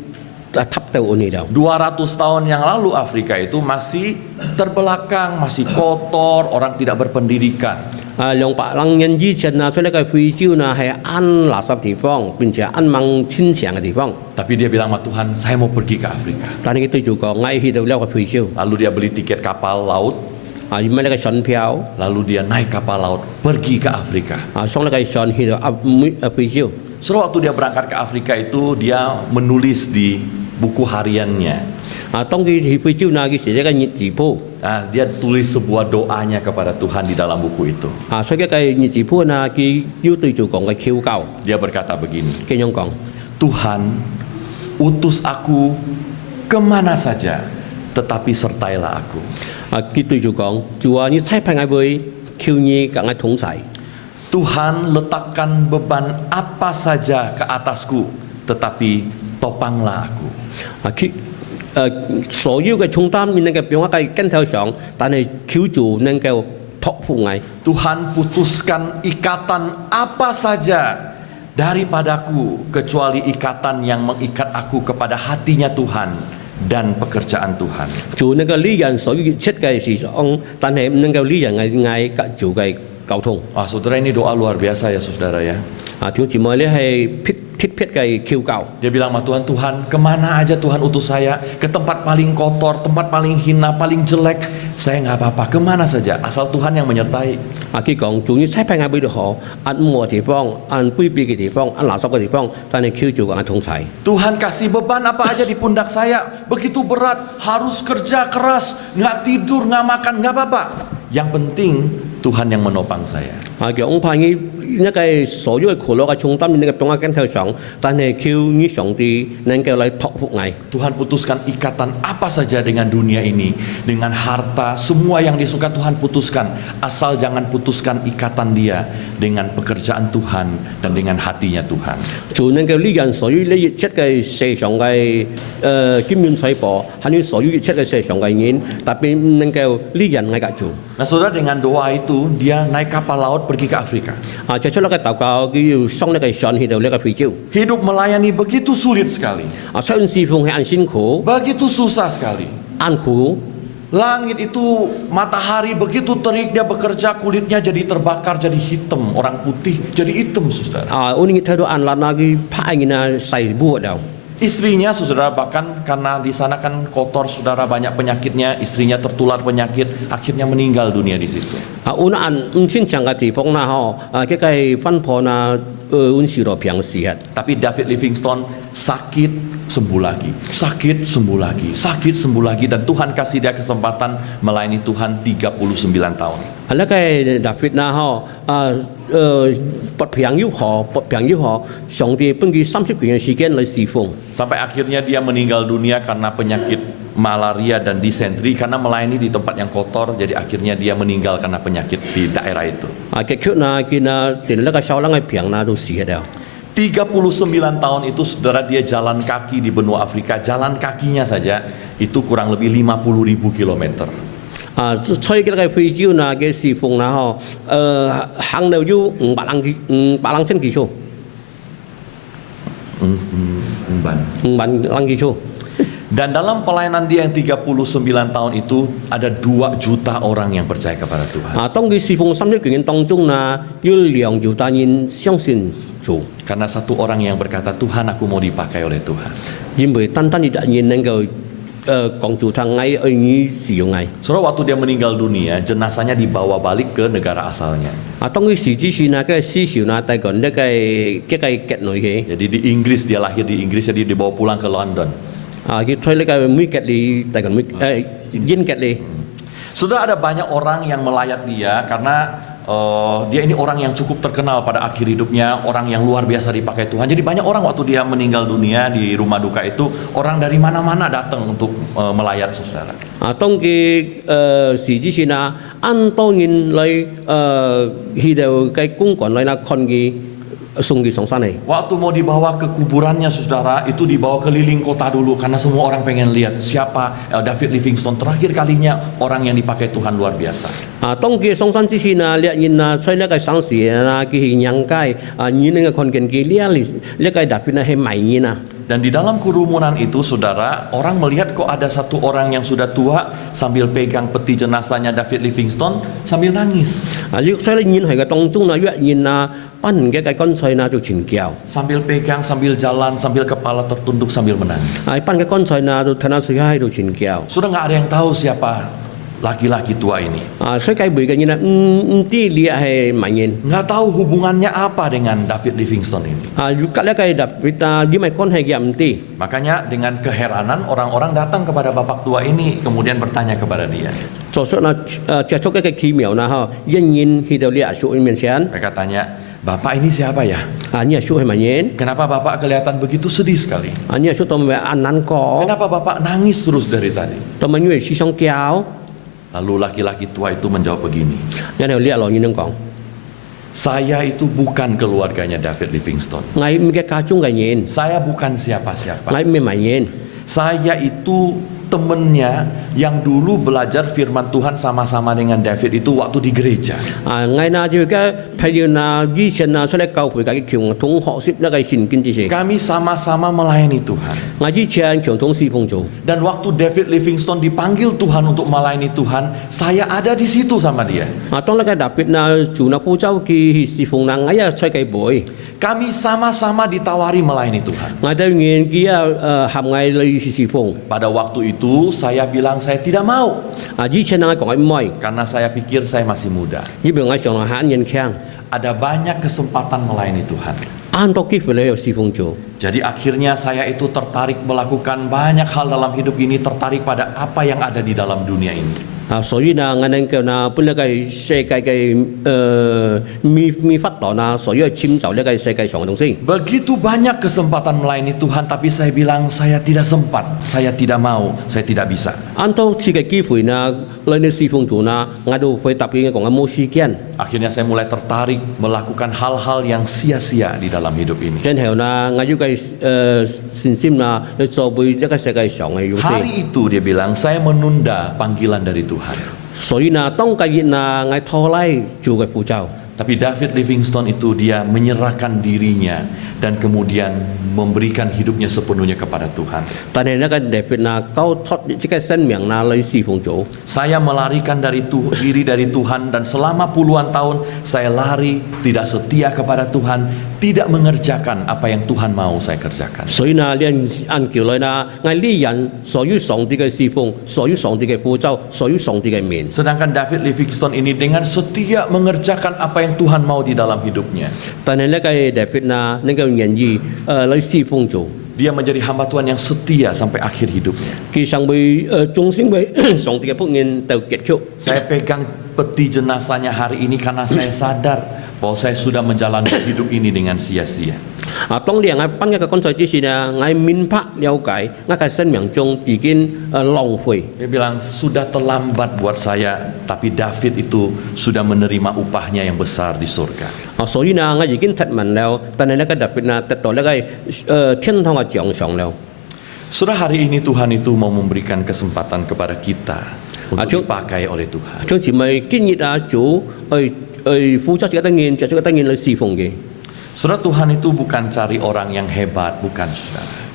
ทับ到我哋了。 200 tahun yang lalu Afrika itu masih terbelakang, masih kotor, orang tidak berpendidikan. 啊，200年以前啊，出嚟嘅非洲啊係安垃圾地方，並且安掹天祥嘅地方。 Tapi dia bilang sama Tuhan, saya mau pergi ke Afrika. 但係佢對住講，我去到呢個非洲， Lalu dia beli tiket kapal laut, 啊，要買呢個船票， lalu dia naik kapal laut pergi ke Afrika. 啊，上呢個船去到非洲。 Setelah waktu dia berangkat ke Afrika itu, dia menulis di buku hariannya. 啊，當佢去非洲呢，佢寫一個日字簿。 Nah, dia tulis sebuah doanya kepada Tuhan di dalam buku itu. 啊，所以個日字簿呢，佢要對住講嘅求教， Dia berkata begini, 咁樣講。 Tuhan, utus aku kemana saja, tetapi sertailah aku. 啊，佢對住講，主啊，你差派我會求你給我統制。 Tuhan, letakkan beban apa saja ke atasku, tetapi topanglah aku. 所有嘅重擔能夠放喺肩頭上，但係求主能夠托付我。 Tuhan putuskan ikatan apa saja daripadaku kecuali ikatan yang mengikat aku kepada hatinya Tuhan dan pekerjaan Tuhan. 主能夠理人所有一切嘅事上，但係唔能夠理人嘅กับ主嘅溝通。 Wah, saudara, ini doa luar biasa ya saudara ya. 條姊妹呢係撇嘅求教。 Dia bilang sama Tuhan, Tuhan kemana aja Tuhan utus saya, ke tempat paling kotor, tempat paling hina, paling jelek, saya nggak apa-apa, kemana saja, asal Tuhan yang menyertai. 佢講，仲要差派我俾你好，按污嘅地方，按卑鄙嘅地方，按垃圾嘅地方，但係求主嘅同在。 Tuhan kasih beban apa aja di pundak saya, begitu berat, harus kerja keras, nggak tidur, nggak makan, nggak apa-apa. Yang penting Tuhan yang menopang saya. 叫我派你一個所有嘅苦惱嘅重擔，你能夠放喺肩頭上，但係求你上帝能夠嚟托付我。 Tuhan putuskan ikatan apa saja dengan dunia ini, dengan harta, semua yang disuka Tuhan putuskan, asal jangan putuskan ikatan dia dengan pekerjaan Tuhan dan dengan hatinya Tuhan. 主能夠理人所有呢一切嘅世上嘅金錢財寶，還有所有一切嘅世上嘅人，特別唔能夠理人嘅主。 Nah saudara, dengan doa itu dia naik kapal laut pergi ke Afrika. 接出呢個禱告，佢要上呢個上去到呢個非洲。 Hidup melayani begitu sulit sekali, 雖然侍奉係按辛苦， begitu susah sekali. 按苦。 Langit itu matahari begitu terik dia bekerja, kulitnya jadi terbakar jadi hitam, orang putih jadi hitam saudara. 我哋睇到按拉佢拍人啊細部了。 Istrinya saudara, bahkan karena di sana kan kotor saudara, banyak penyakitnya, istrinya tertular penyakit, akhirnya meninggal dunia di situ. 我按唔清楚嘅地方啦，佢嘅分破啦，我試到平時啊。 Tapi David Livingstone sakit sembuh lagi, sakit sembuh lagi, sakit sembuh lagi, dan Tuhan kasih dia kesempatan melayani Tuhan 39 tahun. 呢個大衛啦，不平又好，不平又好，上帝俾佢30年嘅時間嚟侍奉。 Sampai akhirnya dia meninggal dunia karena penyakit malaria dan disentri, karena melayani di tempat yang kotor, jadi akhirnya dia meninggal karena penyakit di daerah itu. 結局呢，佢呢，連呢個小人嘅病呢都死咗。 39 tahun itu saudara, dia jalan kaki di benua Afrika, jalan kakinya saja itu kurang lebih 50.000 kilometer. 吹嘅呢個非洲呢嘅侍奉啦，行到要500千幾處。 500幾處。 Dan dalam pelayanan dia yang 39 tahun itu ada 2 juta orang yang percaya kepada Tuhan. 當佢侍奉30年當中呢，要2triệu人相信主。 Karena satu orang yang berkata, Tuhan aku mau dipakai oleh Tuhan. 因為單單一人能夠講主他愛你使用愛。 Saudara, waktu dia meninggal dunia, jenazahnya dibawa balik ke negara asalnya. 當佢死之前呢，個死兆呢，大概呢個結女嘅。 Jadi di Inggris, dia lahir di Inggris, jadi dibawa pulang ke London. 佢推呢個每結你，大概英結你。 Saudara, ada banyak orang yang melayat dia karena dia ini orang yang cukup terkenal pada akhir hidupnya, orang yang luar biasa dipakai Tuhan. Jadi banyak orang waktu dia meninggal dunia di rumah duka itu, orang dari mana-mana datang untuk melayat saudara. 當佢死之前呢，按當然嚟去到嘅公館嚟啦，看佢送佢上山嚟。 Waktu mau dibawa ke kuburannya saudara, itu dibawa keliling kota dulu karena semua orang pengen lihat siapa David Livingstone. Terakhir kalinya orang yang dipakai Tuhan luar biasa. 當佢上山之前啊，獵人啊，在呢個省市啊，佢去陽街啊，你呢個看見佢呢個特別呢係迷人啊。 Dan di dalam kerumunan itu saudara, orang melihat kok ada satu orang yang sudah tua sambil pegang peti jenazahnya David Livingstone sambil nangis. 所以現係嘅當中啊，獵人啊，班人嘅乾脆啊就傳教， Sambil pegang, sambil jalan, sambil kepala tertunduk, sambil menangis. 班嘅乾脆啊就睇下水喺度傳教。 Sudah nggak ada yang tahu siapa laki-laki tua ini. 所以計每個人啊，唔知你係迷人。 Nggak tahu hubungannya apa dengan David Livingstone ini. 如果呢個特別啊，你咪關係嘅唔知。 Makanya dengan keheranan orang-orang datang kepada bapak tua ini kemudian bertanya kepada dia. 做出啊接觸一個奇妙啦嗬，仍然去到呢阿叔面前， Mereka tanya, Bapak ini siapa ya? 呢阿叔係迷人， Kenapa Bapak kelihatan begitu sedih sekali? 呢阿叔當咪按難過， Kenapa Bapak nangis terus dari tadi? 當咪因為思想教， Lalu laki-laki tua itu menjawab begini, 然後呢阿老人講， Saya itu bukan keluarganya David Livingstone. ngay mi cái ca chung cái nhìn Saya bukan siapa-siapa. ngay mi mày nhìn Saya itu temennya yang dulu belajar firman Tuhan sama-sama dengan David itu waktu di gereja. ngay na chứ cái phải như na di chuyển na sẽ cầu với cái kiểu thống họ ship là cái xin kinh tế Kami sama-sama melayani Tuhan. ngay di chuyển kiểu thống si phong chủ Dan waktu David Livingstone dipanggil Tuhan untuk melayani Tuhan, saya ada di situ sama dia. tông là cái đặc biệt na chủ na phu châu kỳ si phong na ngay à chơi cái buổi Kami sama-sama ditawari melayani Tuhan. ngay đây nghiên kia hàm ngay lấy si phong Pada waktu itu saya bilang saya tidak mau di chuyển na còn cái mồi karena saya pikir saya masih muda. như bây ngay xong là hạn nhân khang Ada banyak kesempatan melayani Tuhan. an to kif lấy si phong chủ Jadi akhirnya saya itu tertarik melakukan banyak hal dalam hidup ini, tertarik pada apa yang ada di dalam dunia ini.所以呢，我哋叫那本來個世界嘅咪發達那，所以遷就呢個世界上嘅東西。 Begitu banyak kesempatan melayani Tuhan, tapi saya bilang saya tidak sempat, saya tidak mau, saya tidak bisa. 按到次嘅機會呢，嚟你侍奉做呢，我都會特別嘅講緊冇時間。 Akhirnya saya mulai tertarik melakukan hal-hal yang sia-sia di dalam hidup ini. 然後呢，我要嘅信心呢，去做為一個世界上嘅東西。 Hari itu dia bilang, saya menunda panggilan dari Tuhan. 所以呢，當今日呢，我拖拉做嘅步驟。 Tapi David Livingstone itu dia menyerahkan dirinya dan kemudian memberikan hidupnya sepenuhnya kepada Tuhan. 但係呢個特別呢，交出即個生命呢，嚟侍奉做。 Saya melarikan diri dari Tuhan dan selama puluhan tahun saya lari, tidak setia kepada Tuhan, tidak mengerjakan apa yang Tuhan mau saya kerjakan. 所以呢，呢按叫嚟呢，我呢人所有上帝嘅侍奉，所有上帝嘅步驟，所有上帝嘅面。 Sedangkan David Livingstone ini dengan setia mengerjakan apa yang Tuhan mau di dalam hidupnya. 但係呢個特別呢，呢個願意嚟侍奉做， Dia menjadi hamba Tuhan yang setia sampai akhir hidupnya. 佢成為終生為上帝嘅僕人到結束。 Saya pegang peti jenazahnya hari ini karena saya sadar bahwa saya sudah menjalani hidup ini dengan sia-sia. 當年我頒一個乾脆之前呢，我明白了解，我嘅生命中已經浪費。 Dia bilang sudah terlambat buat saya, tapi David itu sudah menerima upahnya yang besar di surga. 所以呢，我已經提問了，但係呢個特別呢，得到呢個天堂嘅獎賞了。 Sudah hari ini Tuhan itu mau memberikan kesempatan kepada kita untuk Acung. dipakai oleh Tuhan. 將前咪建議啊主負責這個當然，就這個當然嚟侍奉嘅。 Saudara, Tuhan itu bukan cari orang yang hebat, bukan saudara.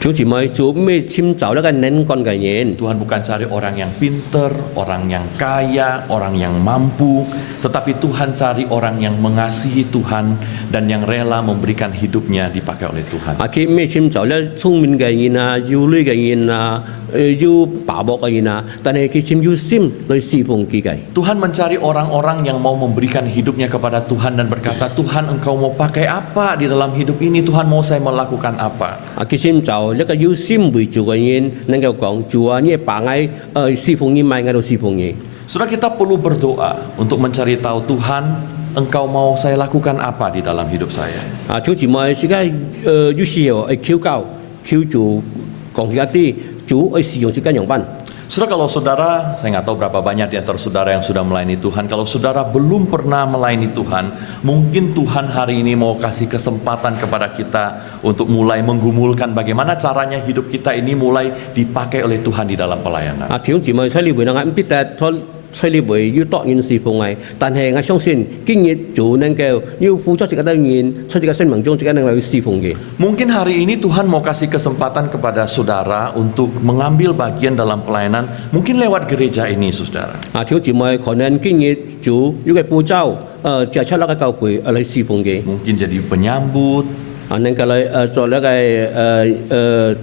將前咪主咩簽就呢個能幹嘅人。 Tuhan bukan cari orang yang pinter, orang yang kaya, orang yang mampu, tetapi Tuhan cari orang yang mengasihi Tuhan dan yang rela memberikan hidupnya dipakai oleh Tuhan. 佢咩簽就呢聰明嘅人啊，要女嘅人啊，要把握嘅人啊，但係佢簽要心嚟侍奉佢嘅。 Tuhan mencari orang-orang yang mau memberikan hidupnya kepada Tuhan dan berkata, Tuhan engkau mau pakai apa di dalam hidup ini, Tuhan mau saya melakukan apa. 佢簽就一個要心為主嘅人，能夠講主啊，你把我侍奉你，咪我度侍奉你。 Saudara, kita perlu berdoa untuk mencari tahu Tuhan, engkau mau saya lakukan apa di dalam hidup saya. 將前咪而家要需要求教，求主講一啲主去使用這間樣班。 Saudara, kalau saudara, saya nggak tahu berapa banyak di antara saudara yang sudah melayani Tuhan. Kalau saudara belum pernah melayani Tuhan, mungkin Tuhan hari ini mau kasih kesempatan kepada kita untuk mulai menggumulkan bagaimana caranya hidup kita ini mulai dipakai oleh Tuhan di dalam pelayanan. 條姊妹喺呢邊我唔必得喺呢邊要當然侍奉我，但係我相信今日主能夠要付出這個當然，出這個生命中這個能夠侍奉嘅。 Mungkin hari ini Tuhan mau kasih kesempatan kepada saudara untuk mengambil bagian dalam pelayanan, mungkin lewat gereja ini, saudara. 條姊妹可能今日主要嘅步驟借出那個教會嚟侍奉嘅， Mungkin jadi penyambut, 能夠嚟做那個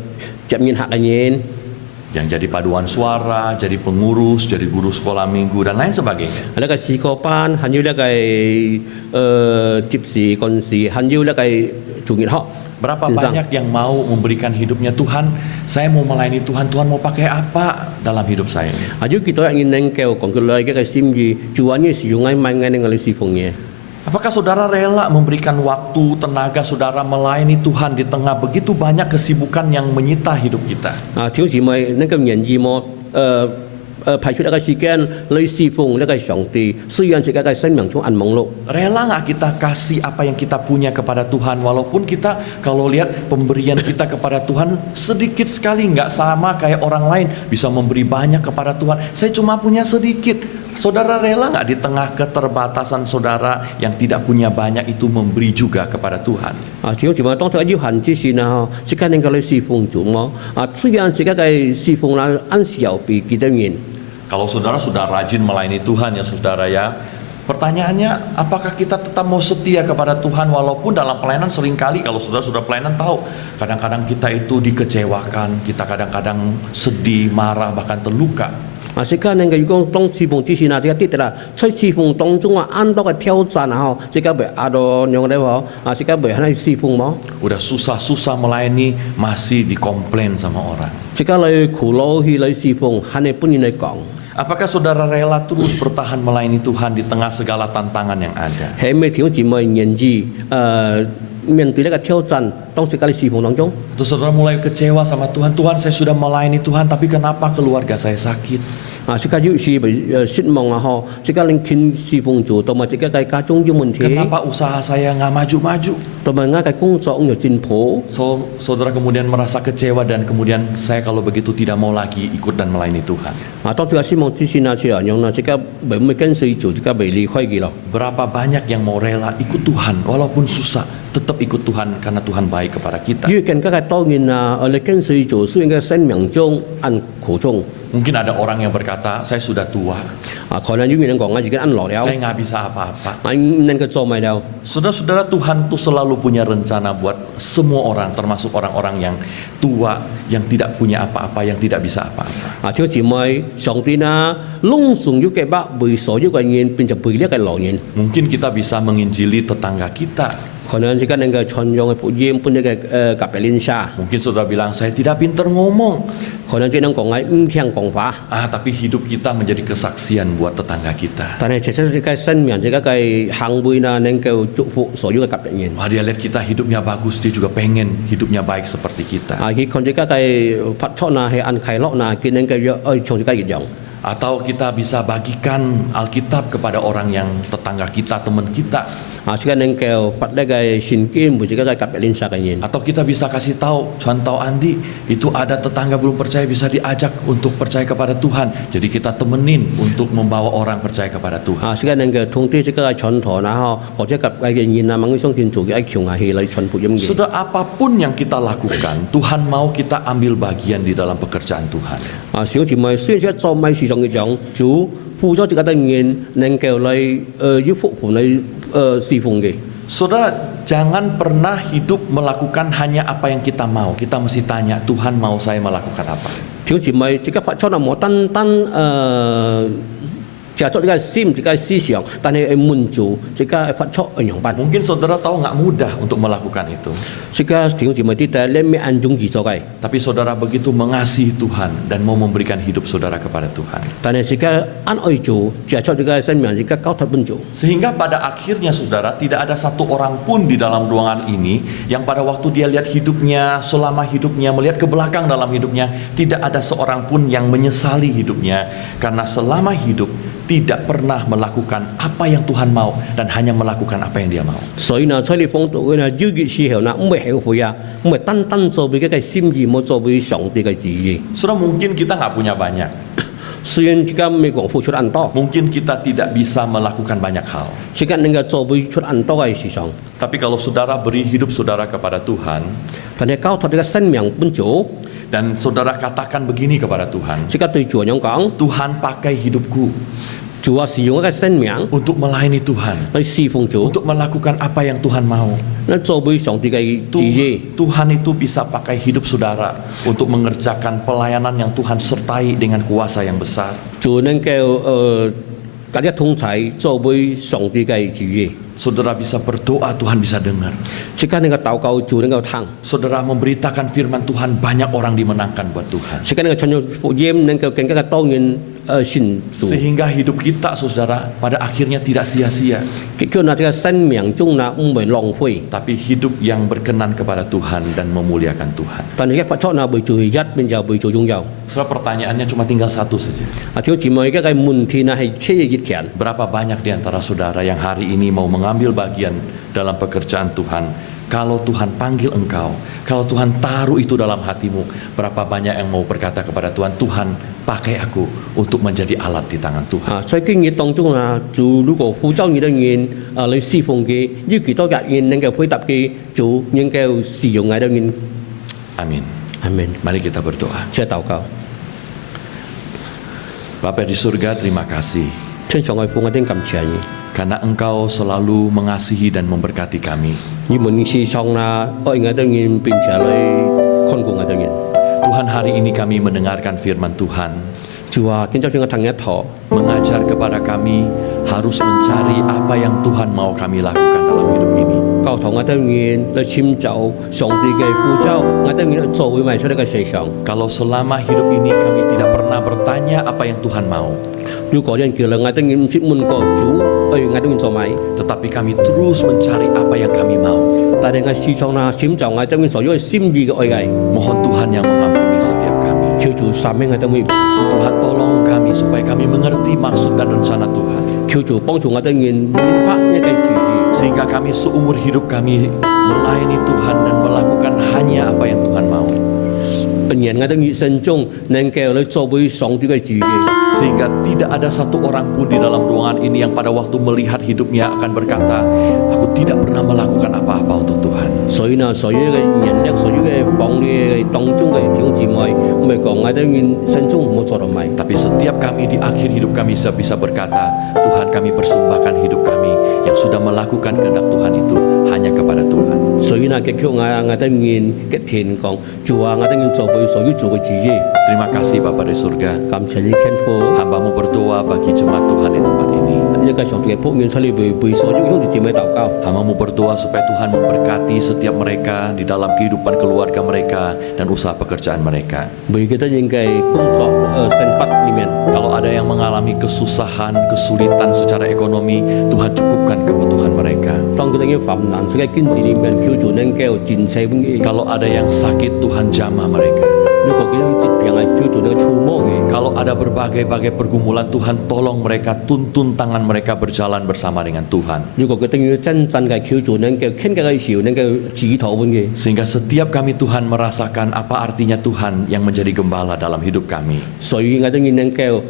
接面客嘅人。 yang jadi paduan suara, jadi pengurus, jadi guru sekolah minggu, dan lain sebagainya. 那個試過班，還有那個接事幹事，還有那個做熱學。 Berapa banyak yang mau memberikan hidupnya Tuhan, saya mau melayani Tuhan, Tuhan mau pakai apa dalam hidup saya ini? 還有幾多人能夠講佢來嘅個心意，主啊，你使用我咪我哋嚟侍奉嘅。 Apakah saudara rela memberikan waktu, tenaga saudara melayani Tuhan di tengah begitu banyak kesibukan yang menyita hidup kita? 條姊妹能夠願意麼排出一個時間來侍奉一個上帝，雖然自己嘅生命中很忙碌。 Rela nggak kita kasih apa yang kita punya kepada Tuhan, walaupun kita kalau lihat pemberian kita kepada Tuhan sedikit sekali, nggak sama kayak orang lain bisa memberi banyak kepada Tuhan. Saya cuma punya sedikit. Saudara rela nggak di tengah keterbatasan saudara yang tidak punya banyak itu memberi juga kepada Tuhan? 弟兄姊妹，當大家要限之前啊，即刻能夠嚟侍奉主麼？雖然自己嘅侍奉啦，按時候被幾多人。 Kalau saudara sudah rajin melayani Tuhan ya saudara ya, pertanyaannya apakah kita tetap mau setia kepada Tuhan walaupun dalam pelayanan seringkali kalau saudara sudah pelayanan tahu kadang-kadang kita itu dikecewakan, kita kadang-kadang sedih, marah, bahkan terluka. 即刻能夠如果當侍奉之前啊，即刻啲啦，在侍奉當中啊，按多嘅挑戰啊，即刻被阿到樣咧喎，即刻被喺侍奉麼？ Udah susah-susah melayani masih dikomplain sama orang. 即刻嚟苦惱去嚟侍奉，喺你本人嚟講。 Apakah saudara rela terus bertahan melayani Tuhan di tengah segala tantangan yang ada? 喺咩條姊妹願意面對呢個挑戰，當時喺侍奉當中， Atau saudara mulai kecewa sama Tuhan, Tuhan saya sudah melayani Tuhan tapi kenapa keluarga saya sakit? 即刻要是被失望啊！嗬，即刻令見侍奉主，同埋即刻喺家中有問題， Kenapa usaha saya nggak maju-maju? 同埋啱嘅工作有進步。 Saudara kemudian merasa kecewa dan kemudian saya kalau begitu tidak mau lagi ikut dan melayani Tuhan. 當時嘅失望之前啊，似啊樣啦，即刻未跟隨主，即刻被離開佢咯。 Berapa banyak yang mau rela ikut Tuhan walaupun susah, tetap ikut Tuhan karena Tuhan baik kepada kita. 越更加嘅當然啊，你跟隨主，雖然嘅生命中很苦衷。 Mungkin ada orang yang berkata, saya sudah tua, 可能有人講啊，自己按落了， saya nggak bisa apa-apa. 唔能夠做埋了。 Saudara-saudara, Tuhan tuh selalu punya rencana buat semua orang, termasuk orang-orang yang tua, yang tidak punya apa-apa, yang tidak bisa apa-apa. 弟兄姊妹，上帝啊，隆重要嘅把為所有嘅人變成為呢個老人。 Mungkin kita bisa menginjili tetangga kita. 可能即刻能夠傳揚嘅福音，搬一個隔壁鄰舍。 Mungkin saudara bilang, saya tidak pintar ngomong. 可能即能講係唔聽講法， Tapi hidup kita menjadi kesaksian buat tetangga kita. 但係其實即個生命即個嘅行為呢，能夠祝福所有嘅隔壁人。 Wah, dia lihat kita hidupnya bagus, dia juga pengen hidupnya baik seperti kita. 佢看即個嘅拍出呢係按快樂呢，佢能夠像即個一樣。 Atau kita bisa bagikan Alkitab kepada orang yang tetangga kita, teman kita. 即個能夠發呢個聖經，每一個嘅隔壁鄰舍嘅人。 Atau kita bisa kasih tahu, contoh Andi, itu ada tetangga belum percaya bisa diajak untuk percaya kepada Tuhan. Jadi kita temenin untuk membawa orang percaya kepada Tuhan. 即個能夠通知即個嘅傳統啦，或者隔壁嘅人啊，猛相信做嘅一強下氣嚟傳福音嘅。 Sudah apapun yang kita lakukan, Tuhan mau kita ambil bagian di dalam pekerjaan Tuhan. 小姊妹，雖然即個做米市場嘅長主付咗即個嘅人，能夠嚟要服務嚟侍奉嘅。 Saudara, jangan pernah hidup melakukan hanya apa yang kita mau. Kita mesti tanya, Tuhan mau saya melakukan apa? 小姊妹，即個發出啊，冇就做呢個心，呢個思想，但係滿足，呢個發出一樣辦。 Mungkin saudara tahu nggak mudah untuk melakukan itu. 呢個弟兄姊妹啲嘅，你咩按中意做嘅？ Tapi saudara begitu mengasihi Tuhan dan mau memberikan hidup saudara kepada Tuhan. 但係呢個按愛做，就出呢個生命，呢個交託本做。 Sehingga pada akhirnya saudara tidak ada satu orang pun di dalam ruangan ini yang pada waktu dia lihat hidupnya, selama hidupnya, melihat ke belakang dalam hidupnya, tidak ada seorang pun yang menyesali hidupnya karena selama hidup tidak pernah melakukan apa yang Tuhan mau dan hanya melakukan apa yang dia mau. 所以呢，在你放到呢，要越時候呢，唔係後悔啊，唔係單單做為嘅心意，冇做為上帝嘅旨意。 Saudara, mungkin kita nggak punya banyak, 雖然而家美國付出很多， mungkin kita tidak bisa melakukan banyak hal. 而家能夠做為出很多嘅事情， Tapi kalau saudara beri hidup saudara kepada Tuhan 但係交託呢個生命本做， dan saudara katakan begini kepada Tuhan, 即刻對主咁講， Tuhan pakai hidupku 主啊，使用一個生命 untuk melayani Tuhan, 去侍奉主， untuk melakukan apa yang Tuhan mau. 那做為上帝嘅旨意。 Tuhan itu bisa pakai hidup saudara untuk mengerjakan pelayanan yang Tuhan sertai dengan kuasa yang besar. 主能夠大家通齊做為上帝嘅旨意， Saudara bisa berdoa, Tuhan bisa dengar. 即刻能夠禱告，主能夠聽， Saudara memberitakan firman Tuhan, banyak orang dimenangkan buat Tuhan. 即刻能夠傳揚福音，能夠更加嘅多人信主。 Sehingga hidup kita saudara pada akhirnya tidak sia-sia, 結局呢，這個生命中呢唔會浪費， tapi hidup yang berkenan kepada Tuhan dan memuliakan Tuhan. 但係一發出呢會做一邊就會做擁有。 Saudara, pertanyaannya cuma tinggal satu saja. 啊，條姊妹嘅問題呢係缺一件。 Berapa banyak di antara saudara yang hari ini mau mengambil bagian dalam pekerjaan Tuhan? Kalau Tuhan panggil engkau, kalau Tuhan taruh itu dalam hatimu, berapa banyak yang mau berkata kepada Tuhan, Tuhan pakai aku untuk menjadi alat di tangan Tuhan. 啊，在經驗當中啊，主如果呼召你的人啊嚟侍奉嘅，要幾多日人能夠配搭嘅，主能夠使用你的人。 Amin. 阿門。 Mari kita berdoa. 即係禱告。 Bapa di surga, terima kasih 天上嘅父，我哋感謝你， karena engkau selalu mengasihi dan memberkati kami. 你們時常啦愛我的人，並且嚟看顧我的人。 Tuhan, hari ini kami mendengarkan firman Tuhan, 主啊，今朝將我聽一堂， mengajar kepada kami harus mencari apa yang Tuhan mau kami lakukan dalam hidup ini. 教導我的人嚟尋找上帝嘅呼召，我的人嚟做會埋出呢個世上。 Kalau selama hidup ini kami tidak pernah bertanya apa yang Tuhan mau, 如果人叫了我的人唔知問過主，我的人做咪？ tetapi kami terus mencari apa yang kami mau. 但係我時常啦尋找我的人所有嘅心意嘅愛藝， Mohon Tuhan yang mengampuni setiap kami. 求主赦免我的每， Tuhan tolong kami supaya kami mengerti maksud dan rencana Tuhan. 求主幫助我的人明白一個旨意。 Sehingga kami seumur hidup kami melayani Tuhan dan melakukan hanya apa yang Tuhan mau. 人我的一生中能夠嚟做為上帝嘅旨意。 Sehingga tidak ada satu orang pun di dalam ruangan ini yang pada waktu melihat hidupnya akan berkata, aku tidak pernah melakukan apa-apa untuk Tuhan. 所以呢，所有嘅人力，所有嘅幫你嘅當中嘅弟兄姊妹，唔係講我哋人生中冇做到咪。 Tapi setiap kami di akhir hidup kami bisa berkata, Tuhan kami persembahkan hidup kami yang sudah melakukan kehendak Tuhan itu hanya kepada Tuhan. 所以呢，結局我哋人嘅天講，主啊，我哋人做為所要做嘅旨意。 Terima kasih Bapa di surga. 感謝你天父， Hamba-Mu berdoa bagi jemaat Tuhan di tempat ini. 一個上帝嘅僕人出嚟為所有兄弟姊妹禱告。 Hamba-Mu berdoa supaya Tuhan memberkati setiap mereka di dalam kehidupan keluarga mereka dan usaha pekerjaan mereka. 為佢哋人嘅工作生活裡面， Kalau ada yang mengalami kesusahan, kesulitan secara ekonomi, Tuhan cukupkan kebutuhan mereka. 當佢哋嘅患難，所以經濟裡面叫做能夠戰勝嘅。 Kalau ada yang sakit, Tuhan jamah mereka. 如果佢哋疾病係叫做能夠觸摸嘅。 Kalau ada berbagai-bagai pergumulan, Tuhan tolong mereka, tuntun tangan mereka berjalan bersama dengan Tuhan. 如果佢哋要真正嘅叫做能夠傾偈嘅時候，能夠指導嘅。 Sehingga setiap kami Tuhan merasakan apa artinya Tuhan yang menjadi gembala dalam hidup kami. 所以我哋能夠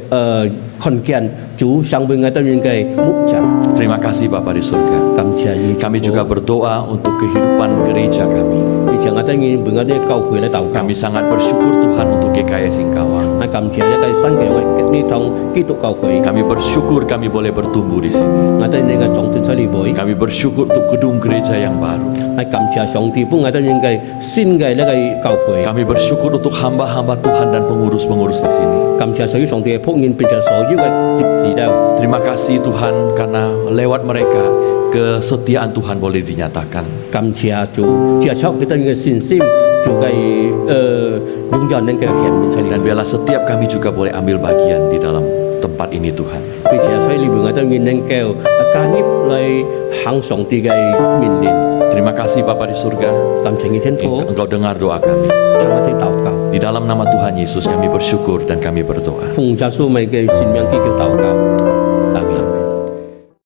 看見主上為我哋人嘅牧者。 Terima kasih Bapa di surga. 感謝你。 Kami juga berdoa untuk kehidupan gereja kami. 以前我哋人為我哋教會嚟禱告。 Kami sangat bersyukur Tuhan untuk GKI Singkawang. 我感謝一個新嘅呢堂基督教會。 Kami bersyukur kami boleh bertumbuh di sini. 我哋人嘅長進出嚟會。 Kami bersyukur untuk gedung gereja yang baru. 我感謝上帝幫我哋人嘅新嘅呢個教會。 Kami bersyukur untuk hamba-hamba Tuhan dan pengurus-pengurus di sini. 感謝所有上帝嘅僕人，並且所有嘅執事都。 Terima kasih Tuhan karena lewat mereka kesetiaan Tuhan boleh dinyatakan. 感謝主，接觸佢哋嘅信心，就係擁有能夠顯現出嚟。 Dan biarlah setiap kami juga boleh ambil bagian di dalam tempat ini Tuhan. 並且所以你為我哋人能夠加入嚟行上帝嘅命令。 Terima kasih Bapa di surga. 感謝你天父， Engkau dengar doa kami. 聽我哋禱告， Di dalam nama Tuhan Yesus kami bersyukur dan kami berdoa. 奉耶穌名嘅聖名祈求禱告。